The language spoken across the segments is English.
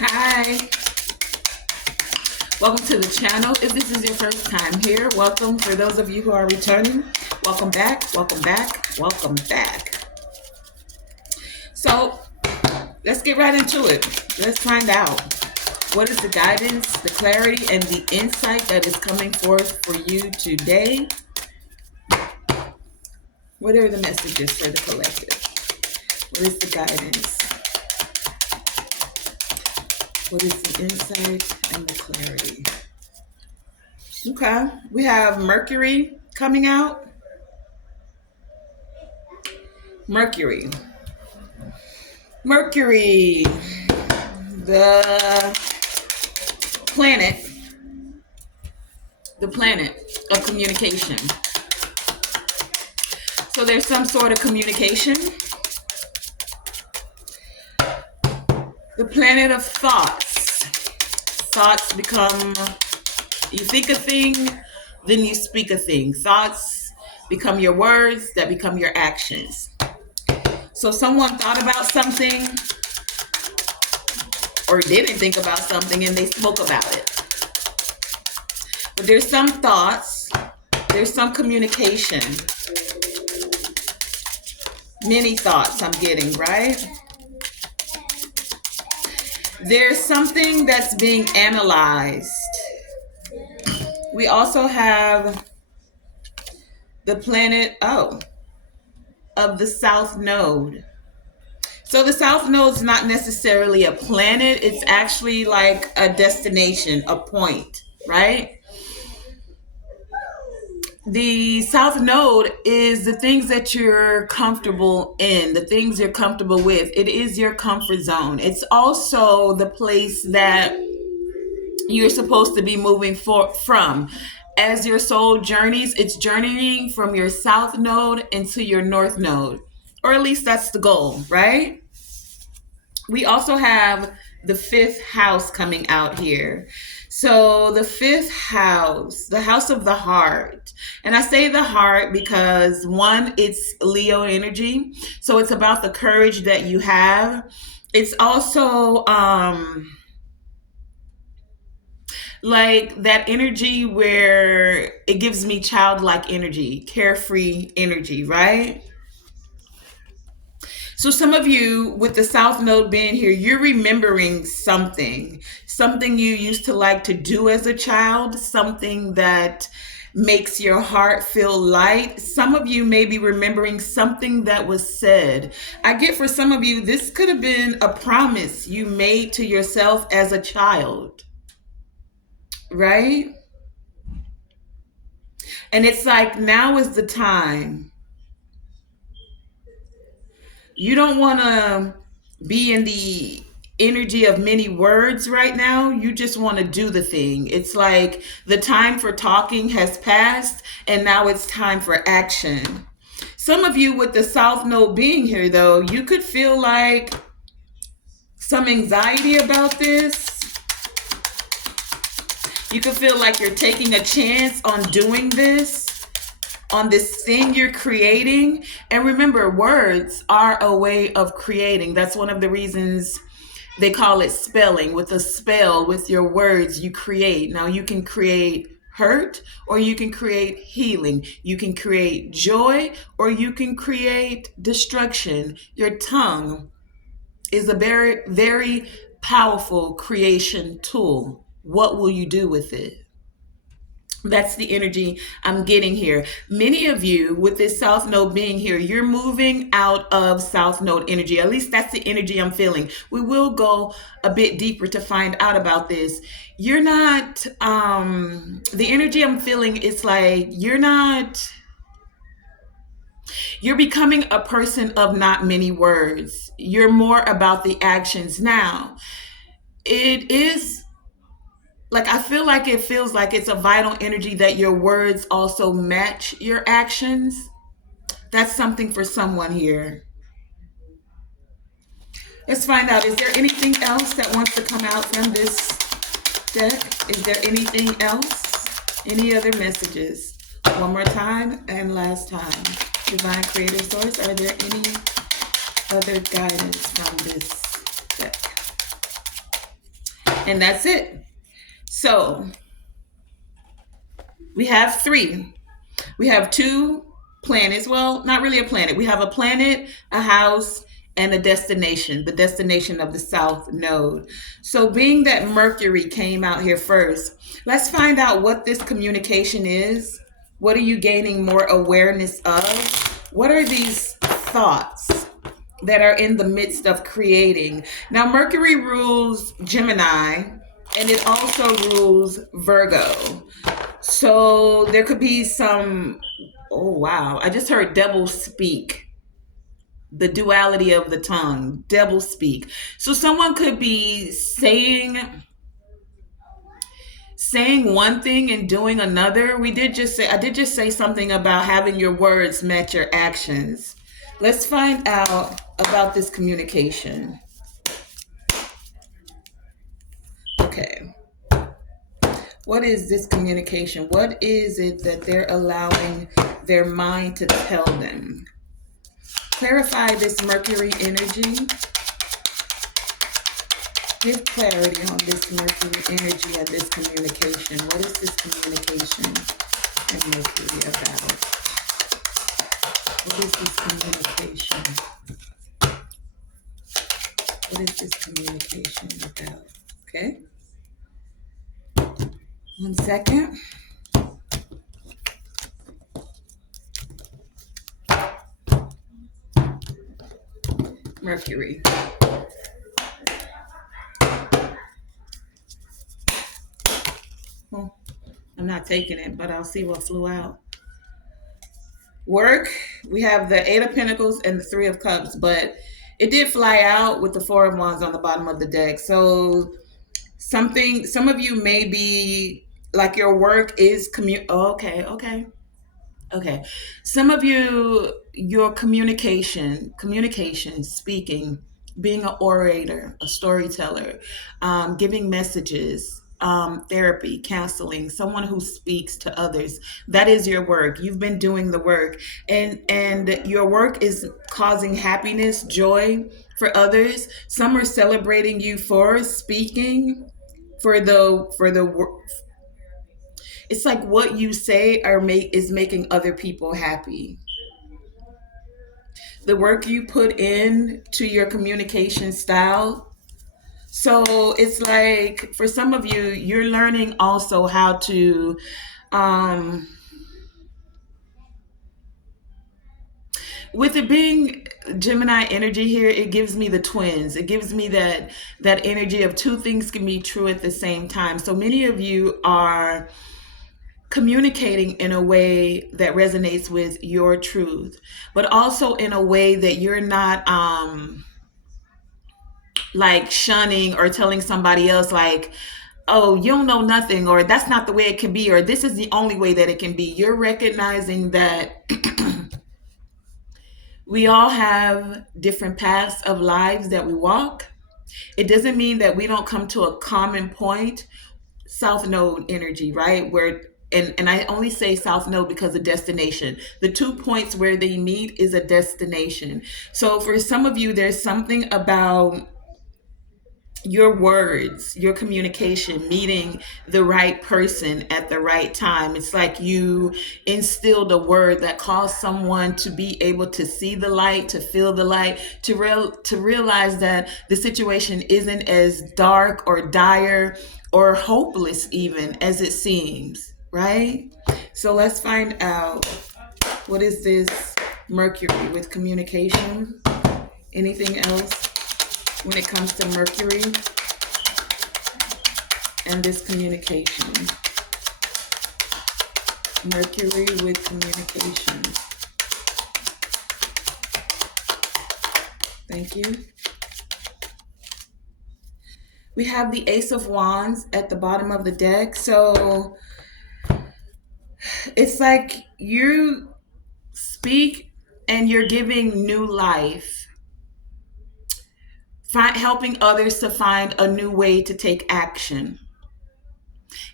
Hi, welcome to the channel. If this is your first time here, welcome. For those of you who are returning, welcome back, welcome back, welcome back. So let's get right into it. Let's find out what is the guidance, the clarity, and the insight that is coming forth for you today. What are the messages for the collective? What is the guidance? What is the insight and the clarity? Okay, we have Mercury coming out. Mercury, the planet, the planet of communication. So there's some sort of communication. The planet of thoughts. Thoughts become, you think a thing, then you speak a thing. Thoughts become your words, that become your actions. So someone thought about something or didn't think about something and they spoke about it. But there's some thoughts, there's some communication. Many thoughts I'm getting, right? There's something that's being analyzed. We also have the planet, of the South Node. So the South Node is not necessarily a planet. It's actually like a destination, a point, right? The South Node is the things that you're comfortable in, the things you're comfortable with. It is your comfort zone. It's also the place that you're supposed to be moving from. As your soul journeys, it's journeying from your South Node into your North Node. Or at least that's the goal, right? We also have the fifth house coming out here. So the fifth house, the house of the heart. And I say the heart because one, it's Leo energy. So it's about the courage that you have. It's also like that energy where it gives me childlike energy, carefree energy, right? So some of you with the South Node being here, you're remembering something you used to like to do as a child, something that makes your heart feel light. Some of you may be remembering something that was said. I get for some of you, this could have been a promise you made to yourself as a child, right? And it's like, now is the time. You don't want to be in the energy of many words right now. You just want to do the thing. It's like the time for talking has passed and now it's time for action. Some of you with the South Node being here, though, you could feel like some anxiety about this. You could feel like you're taking a chance on doing this, on this thing you're creating. And remember, words are a way of creating. That's one of the reasons they call it spelling. With a spell, with your words, you create. Now you can create hurt or you can create healing. You can create joy or you can create destruction. Your tongue is a very, very powerful creation tool. What will you do with it? That's the energy I'm getting here. Many of you with this South Node being here, you're moving out of South Node energy. At least that's the energy I'm feeling. We will go a bit deeper to find out about this. You're not, the energy I'm feeling is like you're becoming a person of not many words. You're more about the actions now. It is like, I feel like it feels like it's a vital energy that your words also match your actions. That's something for someone here. Let's find out. Is there anything else that wants to come out from this deck? Is there anything else? Any other messages? One more time and last time. Divine Creator Source, are there any other guidance from this deck? And that's it. So we have three. We have two planets. Well, not really a planet. We have a planet, a house, and a destination, the destination of the south node. So, being that Mercury came out here first, let's find out what this communication is. What are you gaining more awareness of? What are these thoughts that are in the midst of creating? Now, Mercury rules Gemini and it also rules Virgo. So there could be some, oh wow, I just heard double speak, the duality of the tongue, double speak. So someone could be saying one thing and doing another. I did just say something about having your words match your actions. Let's find out about this communication. Okay. What is this communication? What is it that they're allowing their mind to tell them? Clarify this Mercury energy. Give clarity on this Mercury energy and this communication. What is this communication and Mercury about? What is this communication? What is this communication about? Okay. 1 second. Mercury. Well, I'm not taking it, but I'll see what flew out. Work, we have the Eight of Pentacles and the Three of Cups, but it did fly out with the Four of Wands on the bottom of the deck. So some of you may be like your work is okay. Some of you, your communication, speaking, being an orator, a storyteller, giving messages, therapy, counseling, someone who speaks to others. That is your work. You've been doing the work, and your work is causing happiness, joy for others. Some are celebrating you for speaking, for the it's like what you say is making other people happy. The work you put in to your communication style. So it's like for some of you, you're learning also how to um with it being Gemini energy here, it gives me the twins. It gives me that energy of two things can be true at the same time. So many of you are communicating in a way that resonates with your truth, but also in a way that you're not like shunning or telling somebody else like, oh, you don't know nothing, or that's not the way it can be, or this is the only way that it can be. You're recognizing that we all have different paths of lives that we walk. It doesn't mean that we don't come to a common point. South node energy, right? Where and I only say south node because of destination. The 2 points where they meet is a destination. So for some of you, there's something about your words, your communication, meeting the right person at the right time. It's like you instilled a word that caused someone to be able to see the light, to feel the light, to realize that the situation isn't as dark or dire or hopeless even as it seems, right? So let's find out, what is this Mercury with communication? Anything else when it comes to Mercury and this communication? Mercury with communication. Thank you. We have the Ace of Wands at the bottom of the deck. So it's like you speak and you're giving new life, helping others to find a new way to take action,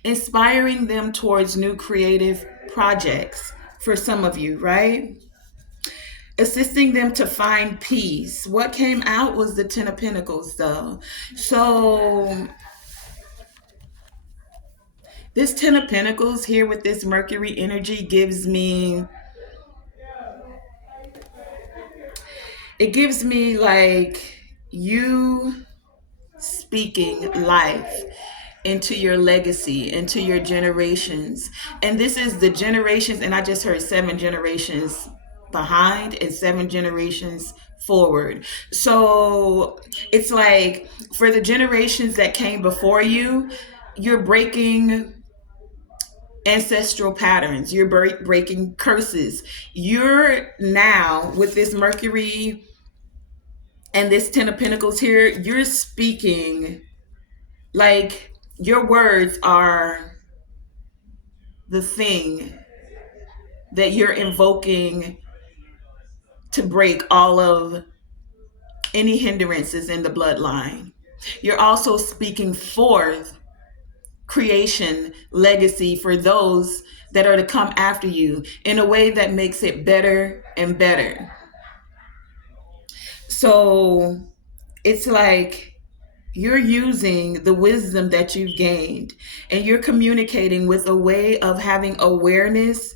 inspiring them towards new creative projects for some of you, right? Assisting them to find peace. What came out was the Ten of Pentacles, though. So This Ten of Pentacles here with this Mercury energy gives me like you speaking life into your legacy, into your generations. And this is the generations, and I just heard 7 generations behind and 7 generations forward. So it's like for the generations that came before you, you're breaking ancestral patterns, you're breaking curses. You're now with this Mercury and this Ten of Pentacles here, you're speaking like your words are the thing that you're invoking to break all of any hindrances in the bloodline. You're also speaking forth creation legacy for those that are to come after you in a way that makes it better and better. So it's like you're using the wisdom that you've gained and you're communicating with a way of having awareness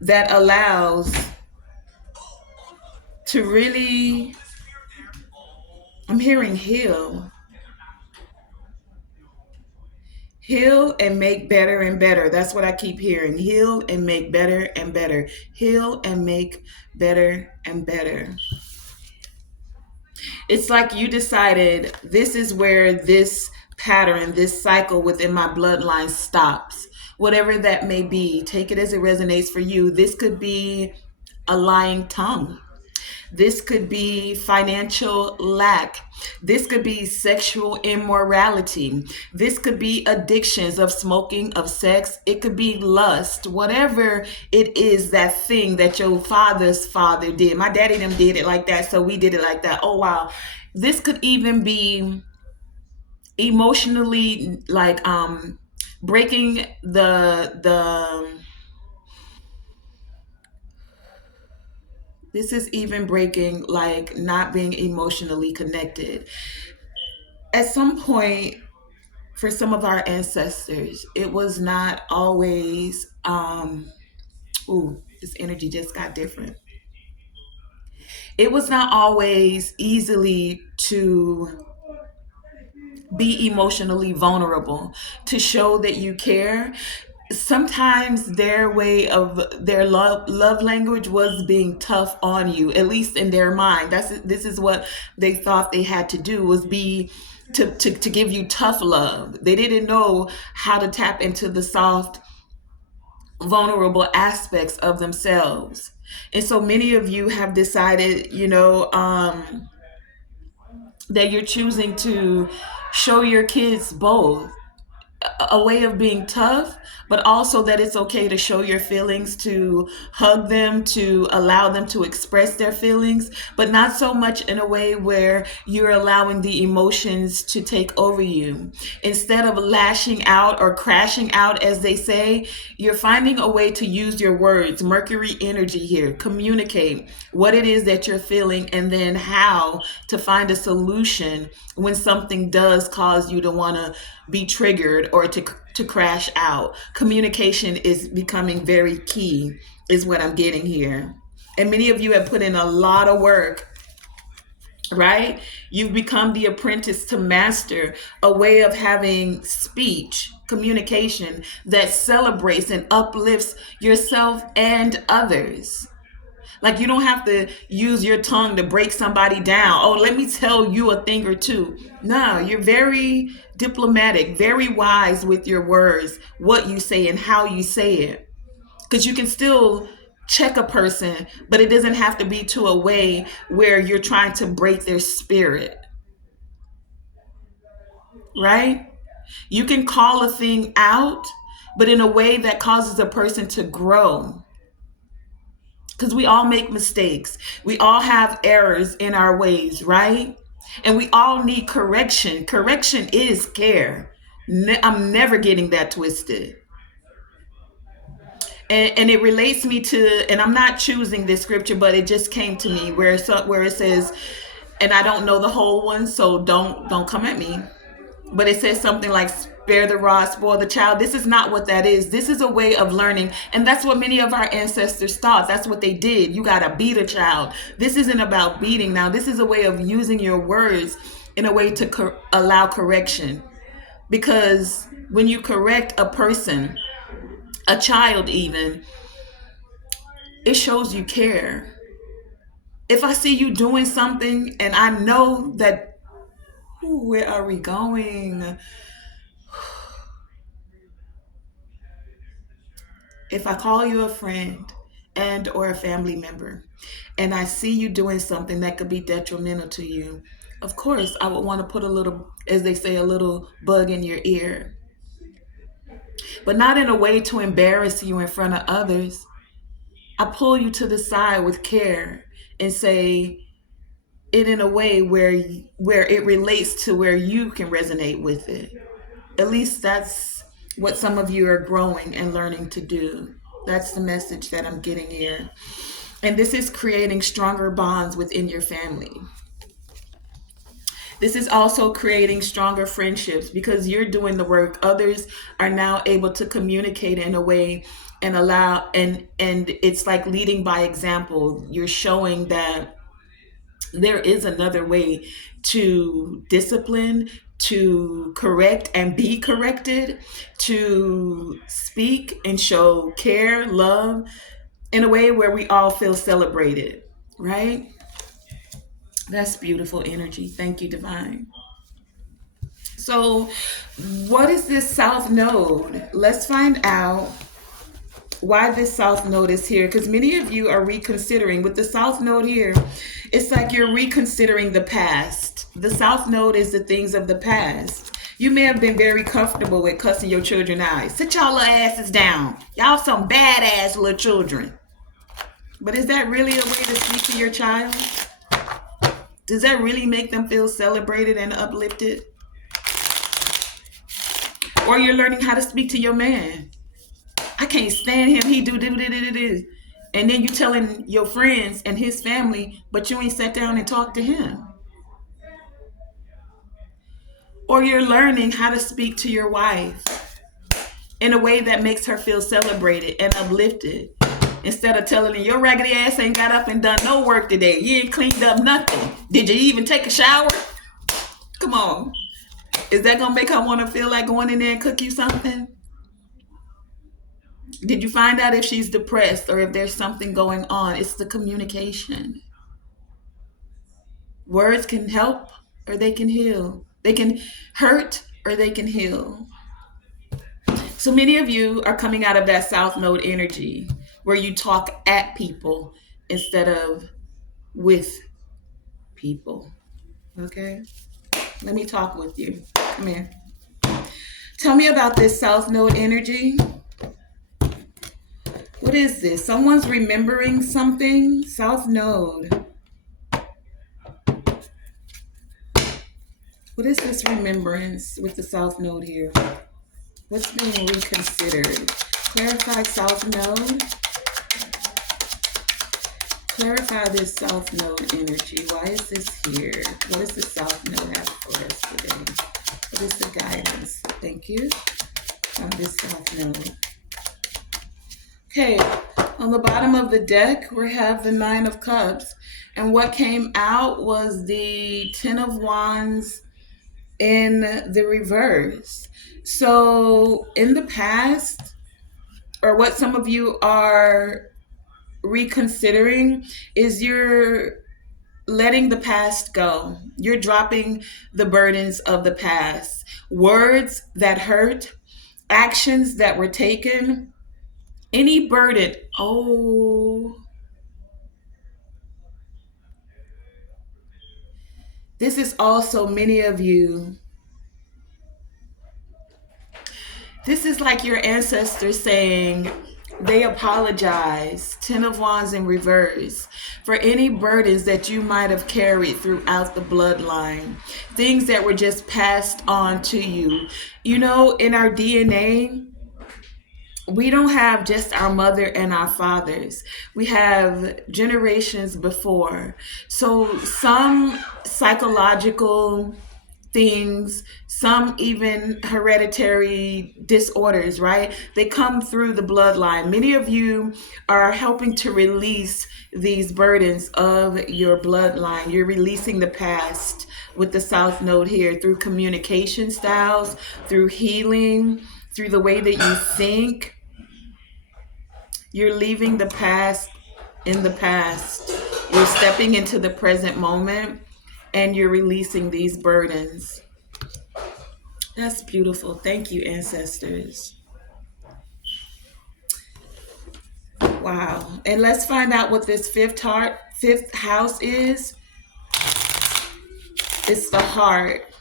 that allows to really, I'm hearing heal and make better and better. That's what I keep hearing. Heal and make better and better. Heal and make better and better. It's like you decided this is where this pattern, this cycle within my bloodline stops. Whatever that may be, take it as it resonates for you. This could be a lying tongue. This could be financial lack. This could be sexual immorality. This could be addictions of smoking, of sex. It could be lust. Whatever it is, that thing that your father's father did. My daddy them did it like that, so we did it like that. Oh, wow. This could even be emotionally like breaking the this is even breaking like not being emotionally connected. At some point, for some of our ancestors, it was not always, ooh, this energy just got different. It was not always easily to be emotionally vulnerable, to show that you care. Sometimes their way of their love language was being tough on you, at least in their mind. This is what they thought they had to do, was be to give you tough love. They didn't know how to tap into the soft, vulnerable aspects of themselves. And so many of you have decided, that you're choosing to show your kids both a way of being tough, but also that it's okay to show your feelings, to hug them, to allow them to express their feelings, but not so much in a way where you're allowing the emotions to take over you. Instead of lashing out or crashing out, as they say, you're finding a way to use your words. Mercury energy here. Communicate what it is that you're feeling and then how to find a solution when something does cause you to want to be triggered or to crash out. Communication is becoming very key, is what I'm getting here. And many of you have put in a lot of work, right? You've become the apprentice to master a way of having speech, communication that celebrates and uplifts yourself and others. Like you don't have to use your tongue to break somebody down. Oh, let me tell you a thing or two. No, you're very diplomatic, very wise with your words, what you say and how you say it. Because you can still check a person, but it doesn't have to be to a way where you're trying to break their spirit, right? You can call a thing out, but in a way that causes a person to grow. Because we all make mistakes. We all have errors in our ways, right? And we all need correction. Correction is care. I'm never getting that twisted. And it relates me to, and I'm not choosing this scripture, but it just came to me where it says, and I don't know the whole one, so don't come at me. but it says something like spare the rod, spoil the child. This is not what that is. This is a way of learning. And that's what many of our ancestors thought. That's what they did. You got to beat a child. This isn't about beating. Now, this is a way of using your words in a way to allow correction. Because when you correct a person, a child even, it shows you care. If I see you doing something and I know that, ooh, where are we going? If I call you a friend and or a family member and I see you doing something that could be detrimental to you, of course I would want to put a little, as they say, a little bug in your ear, but not in a way to embarrass you in front of others. I pull you to the side with care and say it in a way where it relates to where you can resonate with it. At least that's what some of you are growing and learning to do. That's the message that I'm getting here. And this is creating stronger bonds within your family. This is also creating stronger friendships because you're doing the work. Others are now able to communicate in a way and allow, and it's like leading by example. You're showing that there is another way to discipline, to correct and be corrected, to speak and show care, love in a way where we all feel celebrated, right? That's beautiful energy. Thank you, Divine. So, what is this South Node? Let's find out why this South Node is here, because many of you are reconsidering. With the South Node here, it's like you're reconsidering the past. The South Node is the things of the past. You may have been very comfortable with cussing your children out. Sit y'all little asses down. Y'all some badass little children. But is that really a way to speak to your child? Does that really make them feel celebrated and uplifted? Or you're learning how to speak to your man. I can't stand him. He do. And then you telling your friends and his family, but you ain't sat down and talked to him. Or you're learning how to speak to your wife in a way that makes her feel celebrated and uplifted. Instead of telling her, your raggedy ass ain't got up and done no work today. You ain't cleaned up nothing. Did you even take a shower? Come on. Is that going to make her want to feel like going in there and cook you something? Did you find out if she's depressed or if there's something going on? It's the communication. Words can help or they can heal. They can hurt or they can heal. So many of you are coming out of that South Node energy where you talk at people instead of with people. Okay? Let me talk with you. Come here. Tell me about this South Node energy. What is this? Someone's remembering something? South Node. What is this remembrance with the South Node here? What's being reconsidered? Clarify South Node. Clarify this South Node energy. Why is this here? What does the South Node have for us today? What is the guidance? Thank you. On this South Node. Okay, on the bottom of the deck, we have the Nine of Cups. And what came out was the Ten of Wands in the reverse. So in the past, or what some of you are reconsidering, is you're letting the past go. You're dropping the burdens of the past. Words that hurt, actions that were taken, any burden. Oh, this is also many of you. This is like your ancestors saying they apologize, Ten of Wands in reverse, for any burdens that you might have carried throughout the bloodline, things that were just passed on to you. You know, in our DNA, we don't have just our mother and our fathers. We have generations before. So some psychological things, some even hereditary disorders, right? They come through the bloodline. Many of you are helping to release these burdens of your bloodline. You're releasing the past with the South Node here through communication styles, through healing, through the way that you think. You're leaving the past in the past. You're stepping into the present moment and you're releasing these burdens. That's beautiful. Thank you, ancestors. Wow. And let's find out what this fifth house is. It's the heart.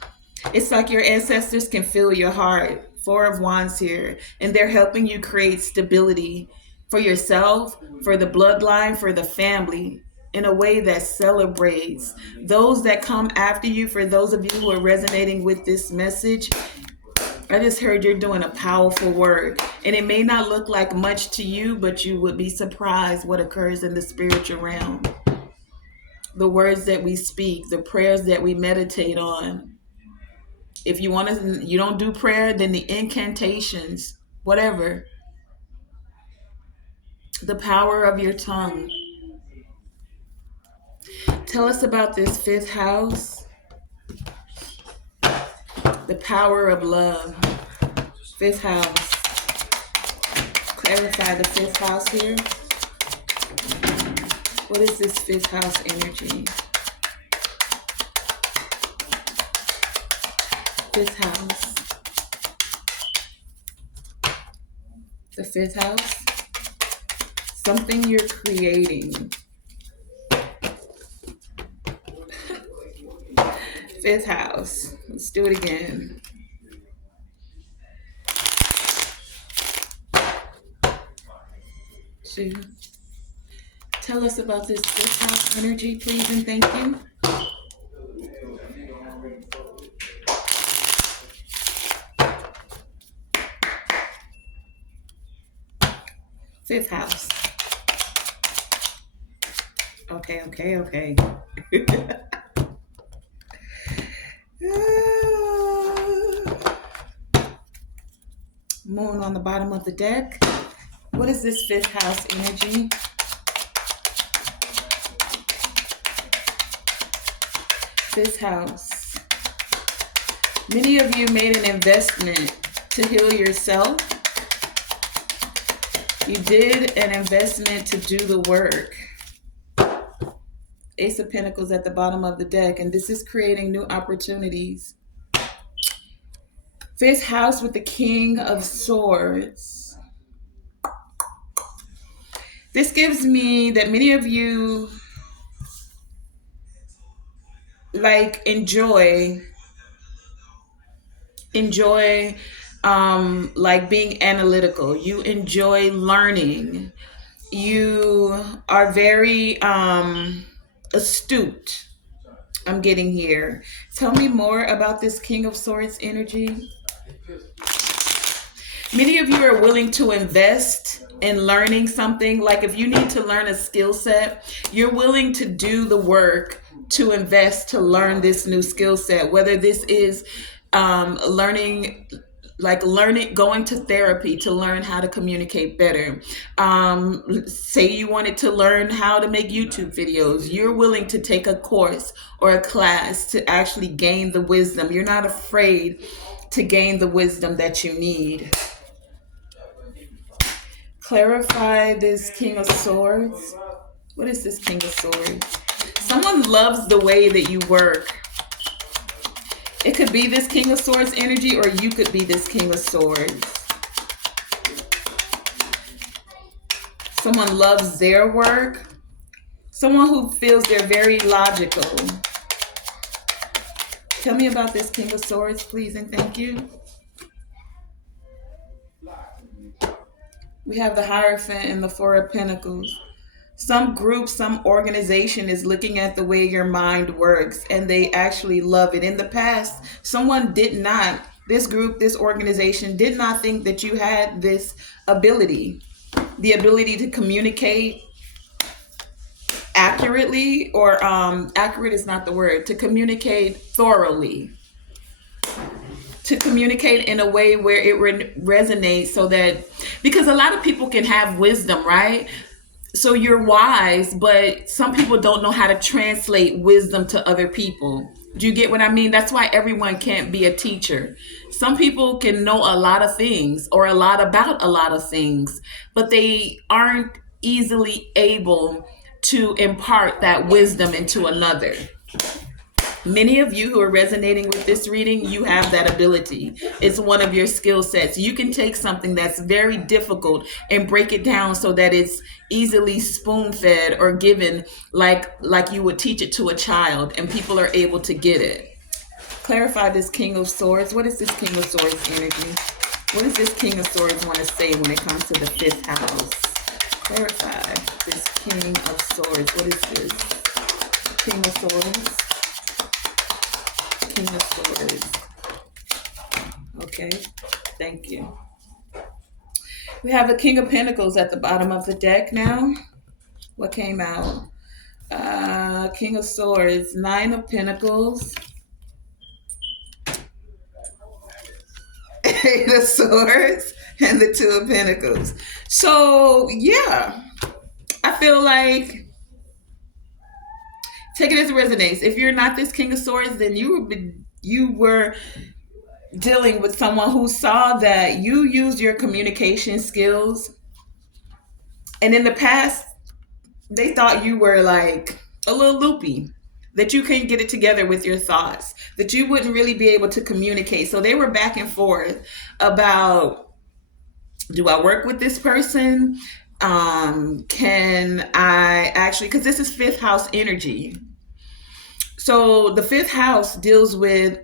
It's like your ancestors can feel your heart. Four of Wands here. And they're helping you create stability for yourself, for the bloodline, for the family, in a way that celebrates those that come after you. For those of you who are resonating with this message, I just heard you're doing a powerful work. And it may not look like much to you, but you would be surprised what occurs in the spiritual realm. The words that we speak, the prayers that we meditate on. If you want to, you don't do prayer, then the incantations, whatever. The power of your tongue. Tell us about this fifth house. The power of love. Fifth house. Clarify the fifth house here. What is this fifth house energy? Fifth house. The fifth house. Something you're creating. Fifth house. Let's do it again. Two. Tell us about this fifth house energy, please, and thank you. Fifth house. Okay. Moon on the bottom of the deck. What is this fifth house energy? Fifth house. Many of you made an investment to heal yourself. You did an investment to do the work. Ace of Pentacles at the bottom of the deck, and this is creating new opportunities. Fifth house with the King of Swords. This gives me that many of you like enjoy like being analytical. You enjoy learning. You are very astute. I'm getting here. Tell me more about this King of Swords energy. Many of you are willing to invest in learning something. Like if you need to learn a skill set, you're willing to do the work to invest to learn this new skill set. Whether this is learning, going to therapy to learn how to communicate better. Say you wanted to learn how to make YouTube videos. You're willing to take a course or a class to actually gain the wisdom. You're not afraid to gain the wisdom that you need. Clarify this King of Swords. What is this King of Swords? Someone loves the way that you work. It could be this King of Swords energy, or you could be this King of Swords. Someone loves their work. Someone who feels they're very logical. Tell me about this King of Swords, please, and thank you. We have the Hierophant and the Four of Pentacles. Some group, some organization is looking at the way your mind works, and they actually love it. In the past, someone did not, this group, this organization did not think that you had this ability, the ability to communicate accurately, or accurate is not the word, to communicate thoroughly. to communicate in a way where it resonates, so that, because a lot of people can have wisdom, right? So you're wise, but some people don't know how to translate wisdom to other people. Do you get what I mean? That's why everyone can't be a teacher. Some people can know a lot of things or a lot about a lot of things, but they aren't easily able to impart that wisdom into another. Many of you who are resonating with this reading, you have that ability. It's one of your skill sets. You can take something that's very difficult and break it down so that it's easily spoon-fed or given like you would teach it to a child, and people are able to get it. Clarify this King of Swords. What is this King of Swords energy? What does this King of Swords want to say when it comes to the 5th house? Clarify this King of Swords. What is this? King of Swords. King of Swords. Okay, thank you. We have a King of Pentacles at the bottom of the deck now. What came out? King of Swords, 9 of Pentacles, 8 of Swords, and the 2 of Pentacles. So, yeah, I feel like, take it as it resonates. If you're not this King of Swords, then you were dealing with someone who saw that you use your communication skills, and in the past they thought you were like a little loopy, that you couldn't get it together with your thoughts, that you wouldn't really be able to communicate. So they were back and forth about, do I work with this person? Can I actually, because this is 5th house energy. So the 5th house deals with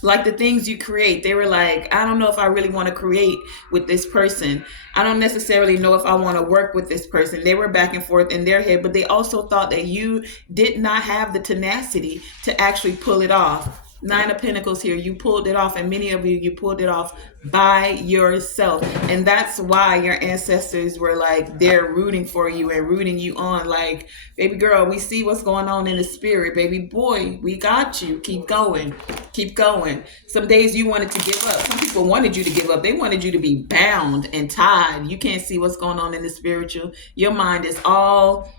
like the things you create. They were like, I don't know if I really want to create with this person. I don't necessarily know if I want to work with this person. They were back and forth in their head, but they also thought that you did not have the tenacity to actually pull it off. 9 of Pentacles here, you pulled it off, and many of you pulled it off by yourself. And that's why your ancestors were like, they're rooting for you and rooting you on, like, baby girl, we see what's going on in the spirit. Baby boy, we got you. Keep going. Keep going. Some days you wanted to give up. Some people wanted you to give up. They wanted you to be bound and tied. You can't see what's going on in the spiritual. Your mind is all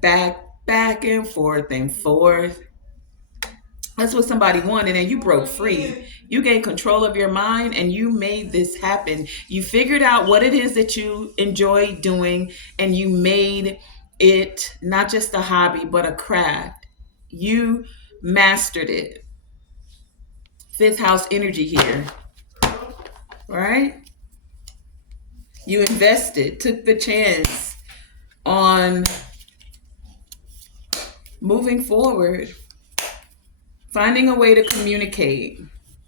back and forth and forth. That's what somebody wanted, and you broke free. You gained control of your mind, and you made this happen. You figured out what it is that you enjoy doing, and you made it not just a hobby, but a craft. You mastered it. 5th house energy here, right? You invested, took the chance on moving forward. Finding a way to communicate.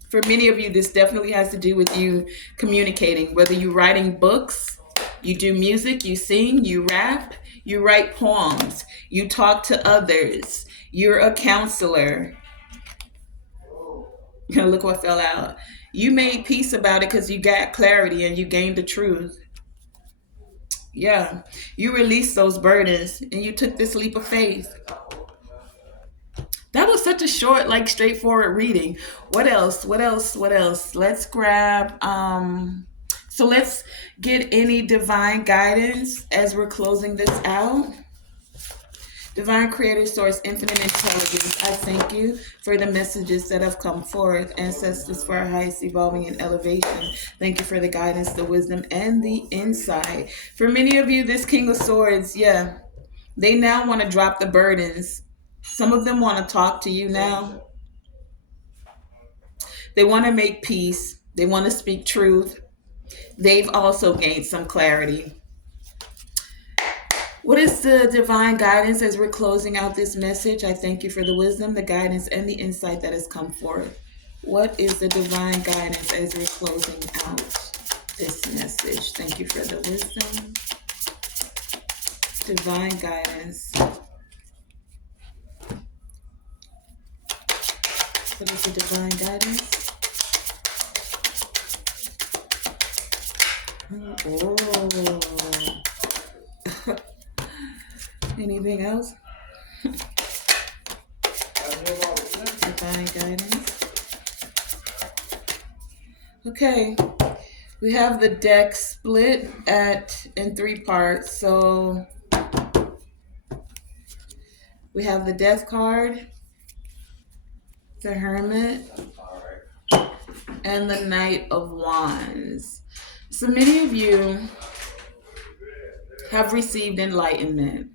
For many of you, this definitely has to do with you communicating. Whether you're writing books, you do music, you sing, you rap, you write poems, you talk to others, you're a counselor. Look what fell out. You made peace about it because you got clarity and you gained the truth. Yeah, you released those burdens and you took this leap of faith. That was such a short, like, straightforward reading. What else? Let's grab, so let's get any divine guidance as we're closing this out. Divine Creator, Source, Infinite Intelligence, I thank you for the messages that have come forth. Ancestors, for our highest evolving and elevation. Thank you for the guidance, the wisdom, and the insight. For many of you, this King of Swords, yeah, they now want to drop the burdens. Some of them want to talk to you now. They want to make peace. They want to speak truth. They've also gained some clarity. What is the divine guidance as we're closing out this message? I thank you for the wisdom, the guidance, and the insight that has come forth. What is the divine guidance as we're closing out this message? Thank you for the wisdom, divine guidance. What is the divine guidance? Oh. Anything else? Divine guidance. Okay, we have the deck split at in three parts. So we have the Death card, the Hermit, and the Knight of Wands. So many of you have received enlightenment.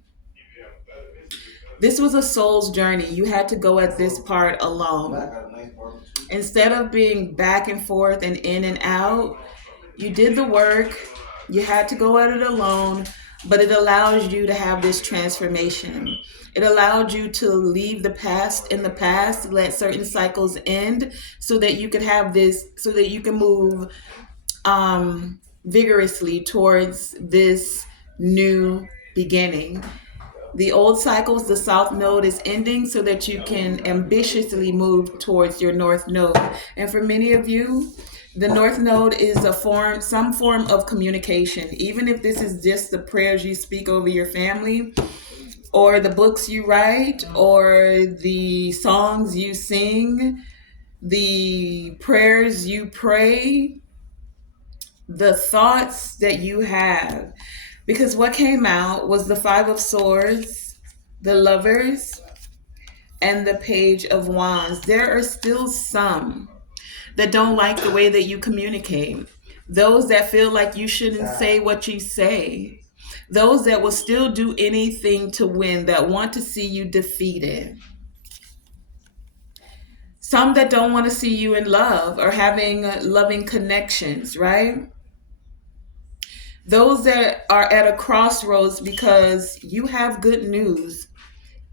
This was a soul's journey. You had to go at this part alone. Instead of being back and forth and in and out, you did the work. You had to go at it alone, but it allows you to have this transformation. It allowed you to leave the past in the past, let certain cycles end, so that you could have this, so that you can move vigorously towards this new beginning. The old cycles, the south node is ending so that you can ambitiously move towards your north node. And for many of you, the north node is some form of communication. Even if this is just the prayers you speak over your family, or the books you write, or the songs you sing, the prayers you pray, the thoughts that you have. Because what came out was the Five of Swords, the Lovers, and the Page of Wands. There are still some that don't like the way that you communicate. Those that feel like you shouldn't say what you say. Those that will still do anything to win, that want to see you defeated. Some that don't want to see you in love or having loving connections, right? Those that are at a crossroads because you have good news.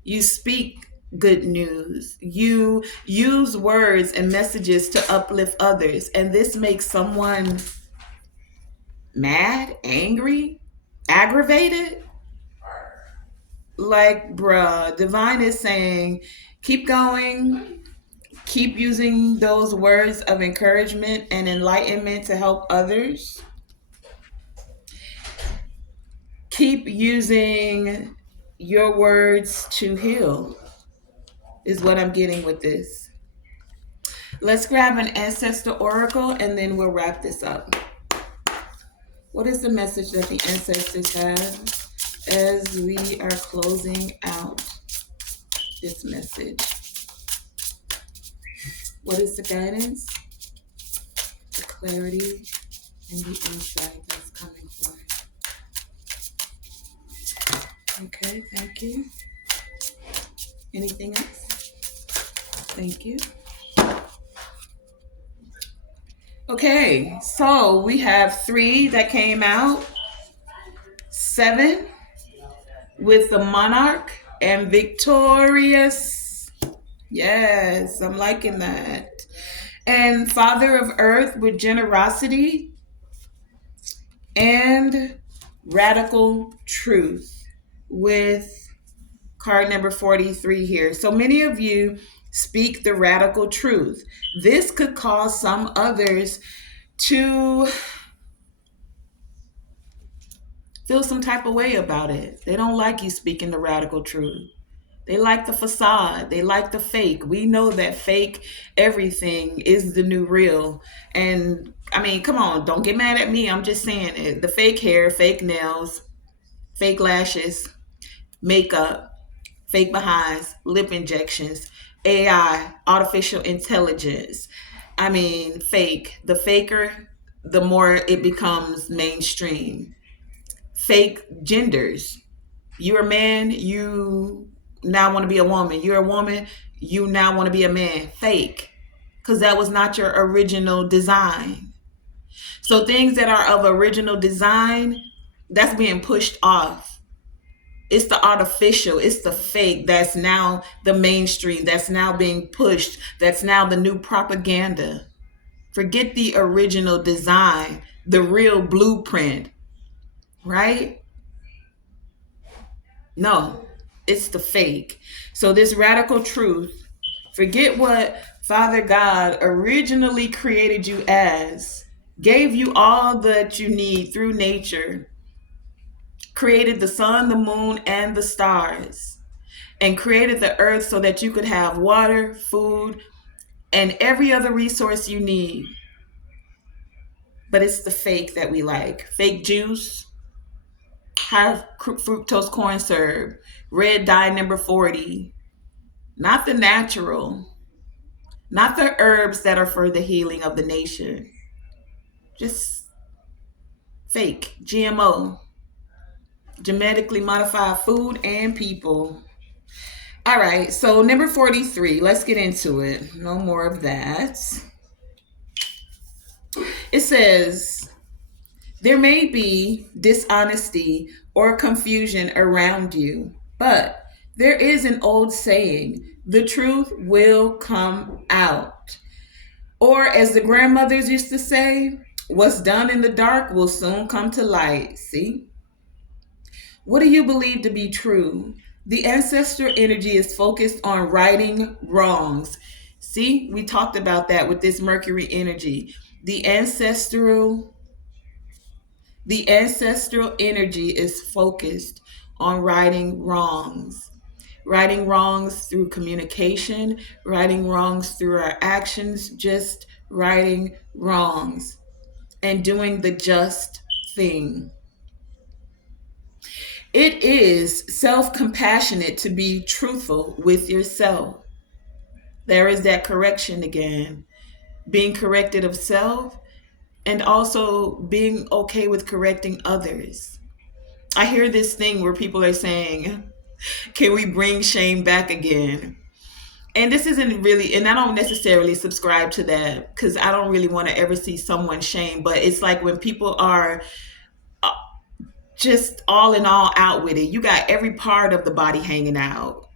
You speak good news. You use words and messages to uplift others. And this makes someone mad, angry, aggravated. Like, bruh, Divine is saying, keep going. Keep using those words of encouragement and enlightenment to help others. Keep using your words to heal, is what I'm getting with this. Let's grab an ancestor oracle and then we'll wrap this up. What is the message that the ancestors have as we are closing out this message? What is the guidance, the clarity, and the insight that's coming for it? Okay, thank you. Anything else? Thank you. Okay, so we have 3 that came out. 7 with the Monarch and Victorious. Yes, I'm liking that. And Father of Earth with Generosity and Radical Truth with card number 43 here. So many of you speak the radical truth. This could cause some others to feel some type of way about it. They don't like you speaking the radical truth. They like the facade. They like the fake. We know that fake everything is the new real. And I mean, come on, don't get mad at me. I'm just saying it. The fake hair, fake nails, fake lashes, makeup, fake behinds, lip injections, AI, artificial intelligence. I mean, fake. The faker, the more it becomes mainstream. Fake genders. You're a man, you now want to be a woman. You're a woman, you now want to be a man. Fake. Because that was not your original design. So things that are of original design, that's being pushed off. It's the artificial, it's the fake that's now the mainstream, that's now being pushed, that's now the new propaganda. Forget the original design, the real blueprint, right? No, it's the fake. So this radical truth, forget what Father God originally created you as, gave you all that you need through nature, created the sun, the moon, and the stars, and created the earth so that you could have water, food, and every other resource you need. but it's the fake that we like. Fake juice, high fructose corn syrup, red dye number 40, not the natural, not the herbs that are for the healing of the nation, just fake, GMO, genetically modified food and people. All right, so number 43, let's get into it. No more of that. It says, there may be dishonesty or confusion around you, but there is an old saying, the truth will come out. Or as the grandmothers used to say, what's done in the dark will soon come to light. See? What do you believe to be true? The ancestor energy is focused on righting wrongs. See, we talked about that with this Mercury energy. The ancestral energy is focused on righting wrongs through communication, righting wrongs through our actions, just righting wrongs and doing the just thing. It is self-compassionate to be truthful with yourself. There is that correction again. Being corrected of self and also being okay with correcting others. I hear this thing where people are saying, can we bring shame back again? And this isn't really, and I don't necessarily subscribe to that because I don't really want to ever see someone shame. But it's like when people are just all in all out with it, you got every part of the body hanging out,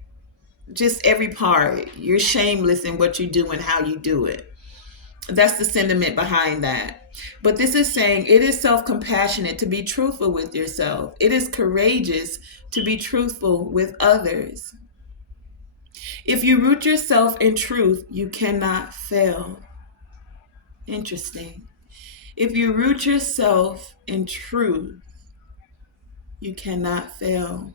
just every part. You're shameless in what you do and how you do it. That's the sentiment behind that. But this is saying it is self-compassionate to be truthful with yourself. It is courageous to be truthful with others. If you root yourself in truth, you cannot fail. Interesting. If you root yourself in truth, you cannot fail.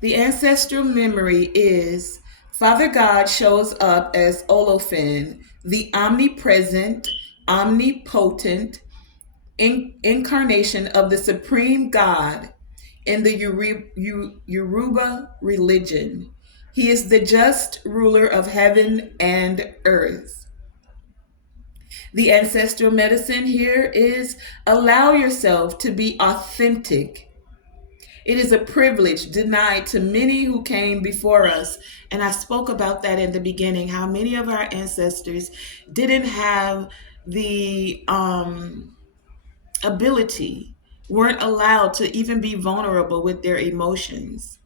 The ancestral memory is Father God shows up as Olophin, the omnipresent, omnipotent incarnation of the supreme God in the Yoruba religion. He is the just ruler of heaven and earth. The ancestral medicine here is allow yourself to be authentic. It is a privilege denied to many who came before us. And I spoke about that in the beginning, how many of our ancestors didn't have the ability, weren't allowed to even be vulnerable with their emotions.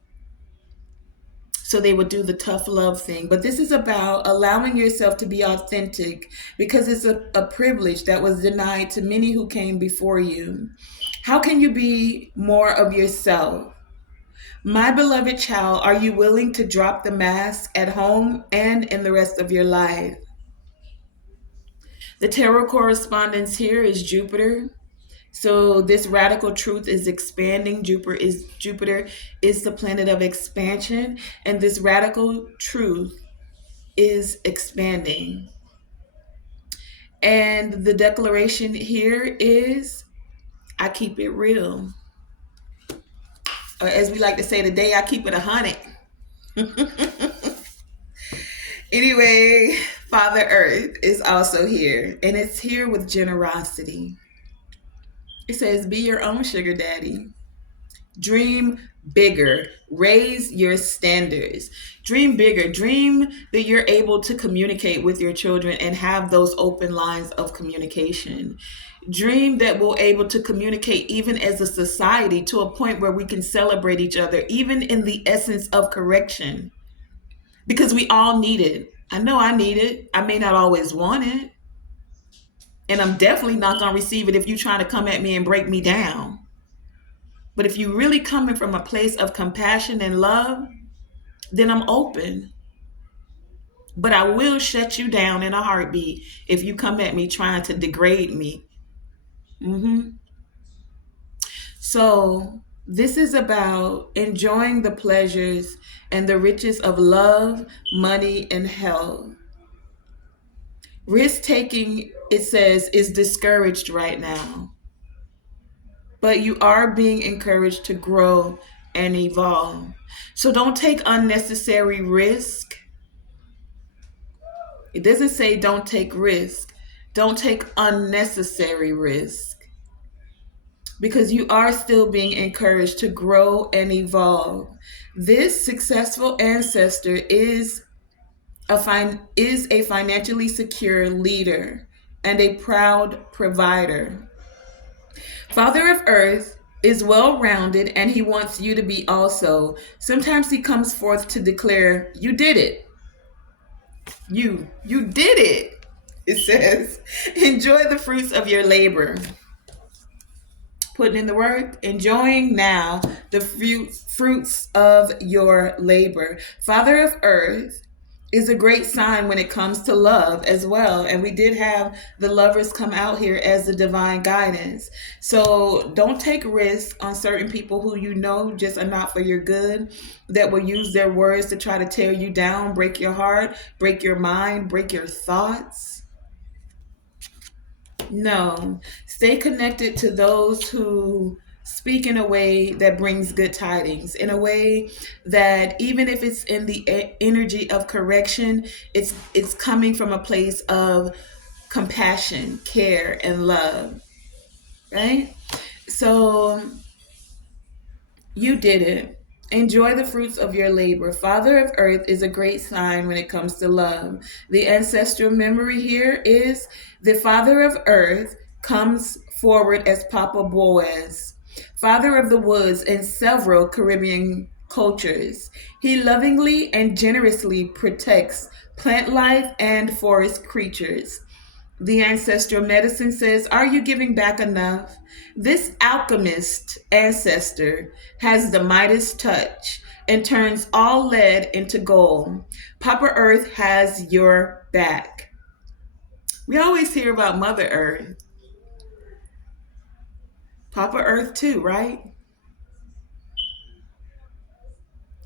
So they would do the tough love thing. But this is about allowing yourself to be authentic because it's a privilege that was denied to many who came before you. How can you be more of yourself? My beloved child, are you willing to drop the mask at home and in the rest of your life? The tarot correspondence here is Jupiter. So this radical truth is expanding. Jupiter is the planet of expansion, and this radical truth is expanding. And the declaration here is, I keep it real. Or as we like to say today, I keep it 100. Anyway, Father Earth is also here, and it's here with generosity. It says, be your own sugar daddy. Dream bigger. Raise your standards. Dream bigger. Dream that you're able to communicate with your children and have those open lines of communication. Dream that we're able to communicate even as a society to a point where we can celebrate each other, even in the essence of correction. Because we all need it. I know I need it. I may not always want it. And I'm definitely not going to receive it if you're trying to come at me and break me down. But if you're really coming from a place of compassion and love, then I'm open. But I will shut you down in a heartbeat if you come at me trying to degrade me. So this is about enjoying the pleasures and the riches of love, money, and health. Risk taking, it says, is discouraged right now, but you are being encouraged to grow and evolve. So don't take unnecessary risk. It doesn't say don't take risk. Don't take unnecessary risk, because you are still being encouraged to grow and evolve. This successful ancestor is a financially secure leader and a proud provider. Father of Earth is well rounded and he wants you to be also. Sometimes he comes forth to declare, you did it. You did it. It says, enjoy the fruits of your labor. Putting in the work, enjoying now the fruits of your labor. Father of Earth is a great sign when it comes to love as well. And we did have the lovers come out here as the divine guidance. So don't take risks on certain people who you know just are not for your good, that will use their words to try to tear you down, break your heart, break your mind, break your thoughts. No, stay connected to those who speak in a way that brings good tidings, in a way that even if it's in the energy of correction, it's coming from a place of compassion, care, and love, right? So you did it. Enjoy the fruits of your labor. Father of Earth is a great sign when it comes to love. The ancestral memory here is the Father of Earth comes forward as Papa Boaz, Father of the Woods in several Caribbean cultures. He lovingly and generously protects plant life and forest creatures. The ancestral medicine says, are you giving back enough? This alchemist ancestor has the Midas touch and turns all lead into gold. Papa Earth has your back. We always hear about Mother Earth. Papa Earth too, right?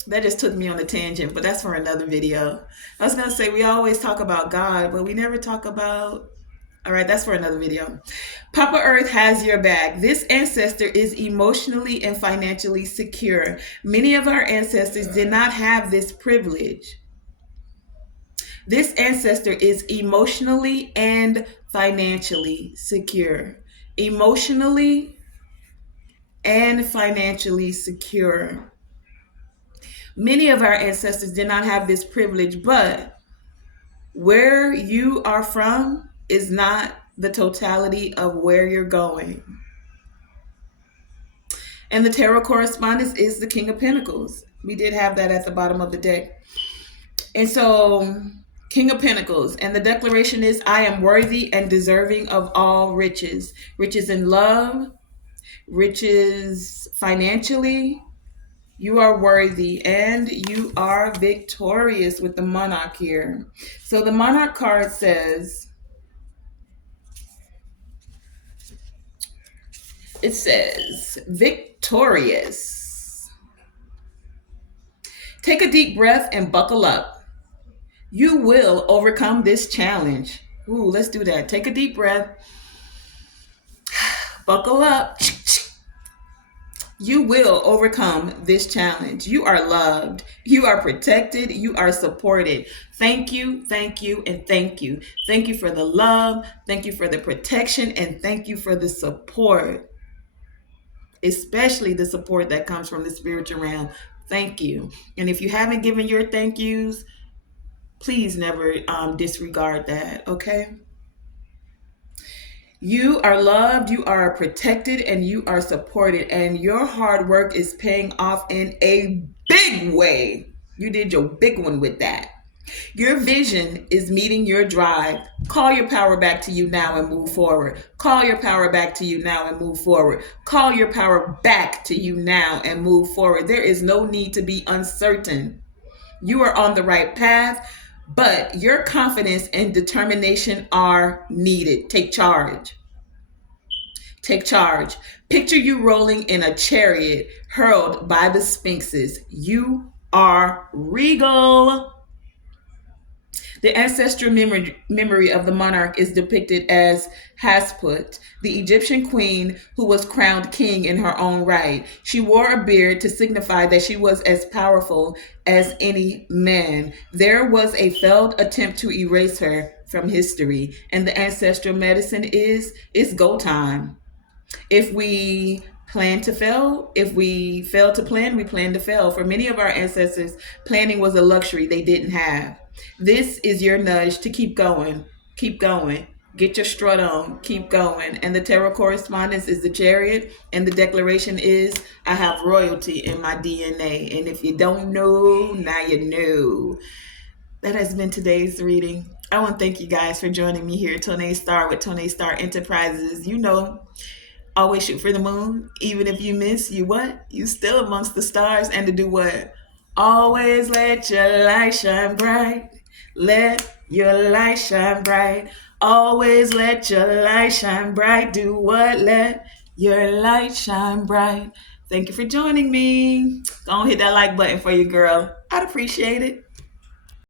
That just took me on a tangent, but that's for another video. I was going to say we always talk about God, but we never talk about... All right, that's for another video. Papa Earth has your back. This ancestor is emotionally and financially secure. Many of our ancestors did not have this privilege. This ancestor is emotionally and financially secure. Emotionally and financially secure. Many of our ancestors did not have this privilege, but where you are from is not the totality of where you're going. And the tarot correspondence is the King of Pentacles. We did have that at the bottom of the deck. And so, King of Pentacles. And the declaration is, I am worthy and deserving of all riches. Riches in love, riches financially. You are worthy and you are victorious with the Monarch here. So the Monarch card says, it says, victorious. Take a deep breath and buckle up. You will overcome this challenge. Ooh, let's do that. Take a deep breath. Buckle up. You will overcome this challenge. You are loved. You are protected. You are supported. Thank you, thank you, and thank you. Thank you for the love. Thank you for the protection. And thank you for the support, especially the support that comes from the spiritual realm. Thank you. And if you haven't given your thank yous, please never disregard that, okay? You are loved, you are protected, and you are supported, and your hard work is paying off in a big way. You did your big one with that. Your vision is meeting your drive. Call your power back to you now and move forward. Call your power back to you now and move forward. Call your power back to you now and move forward. There is no need to be uncertain. You are on the right path, but your confidence and determination are needed. Take charge. Take charge. Picture you rolling in a chariot hurled by the sphinxes. You are regal. The ancestral memory of the monarch is depicted as Hasput, the Egyptian queen who was crowned king in her own right. She wore a beard to signify that she was as powerful as any man. There was a failed attempt to erase her from history, and the ancestral medicine is it's go time. If we plan to fail, if we fail to plan, we plan to fail. For many of our ancestors, planning was a luxury they didn't have. This is your nudge to keep going, keep going. Get your strut on, keep going. And the tarot correspondence is the chariot, and the declaration is I have royalty in my DNA. And if you don't know, now you know. That has been today's reading. I want to thank you guys for joining me here, Tonae Star with Tonae Star Enterprises. You know, always shoot for the moon. Even if you miss, you what? You still amongst the stars. And to do what? Always let your light shine bright. Let your light shine bright. Always let your light shine bright. Do what? Let your light shine bright. Thank you for joining me. Go hit that like button for you, girl. I'd appreciate it.